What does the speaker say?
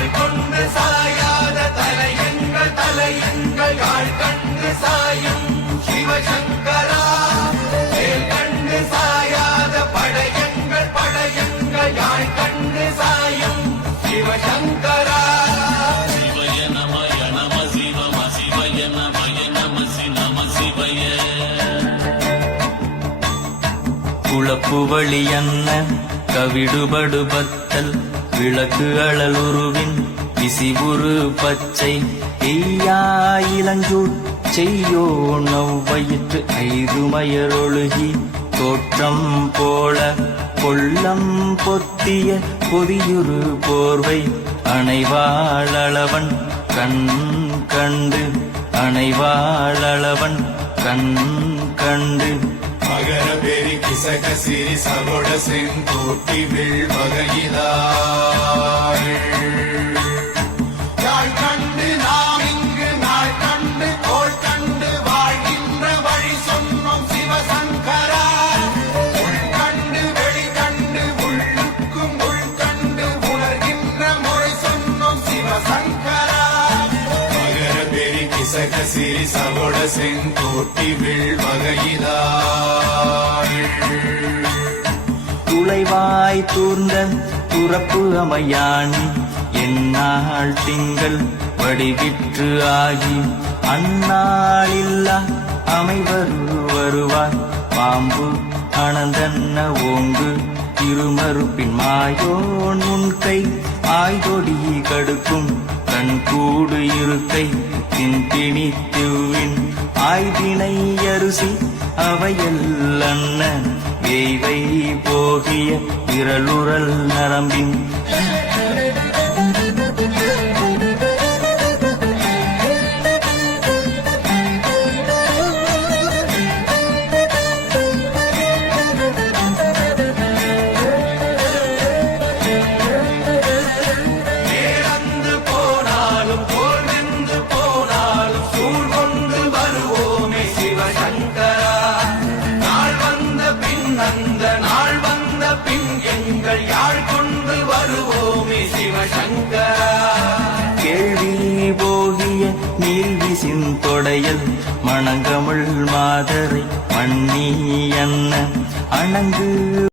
யாழ் கொண்டு சாயாத தலையங்கள் தலையங்கள் யாழ் கண்டு சாயும் சிவசங்கரா வேல் கண்டு சாயாத படையங்கள் படையங்கள் யாழ் கண்டு சாயும் சிவசங்கரா சிவய நமய நம சிவம சிவய நமய நம நம சிவய குளப்புவழி அன்ன கவிடுபடு பத்தல் விளக்கு அழலுருவின் விசிபுரு பச்சை எய்யா இளஞ்சூட் செய்யோ நவ்வயிற்று ஐதுமயரொழுகி தோற்றம் போல கொள்ளம் பொத்திய பொதியுரு போர்வை அணைவாளவன் கண் கண்டு அணைவாளவன் கண் கண்டு மகர பெரி கிசக சிறி சகோட செங்கோட்டி வில் வகையிலாள் யாழ் கண்டு நாம் இங்கு நாள் கண்டு கோள் கண்டு வாழ்கின்ற வழி சொன்னோம் சிவசங்கரா உள் கண்டு வெளி கண்டு உள்ளுக்கும் உள் கண்டு உணர்கின்ற முறை சொன்னோம் சிவசங்கரா மகர பெரி கிசக சிறி சகோட செங்கோட்டி வில் வகையிலாள் துளைவாய் தூர்ந்த துறப்பு அமையாணி எந்நாள் திங்கள் வடிவிற்று ஆகி அந்நாளில்லா அமைவரு வருவாய் பாம்பு அனந்தன்ன ஓங்கு திருமறுப்பின் மாயோன் முன்கை ஆய்தொடி கடுக்கும் கண்கூடு இருக்கை தின்பிணி திவ்வின் ஆய்தினை அரிசி அவையல் அண்ண வேய்வை போகிய விரலுரல் நரம்பின் அந்த நாள் வந்த பின் எங்கள் யாழ் கொண்டு வருவோமே சிவசங்கரா கேள்வி போகிய நீள்விசின் தொடையல் மணங்கமிழ் மாதரை மண்ணி அண்ண அணங்கு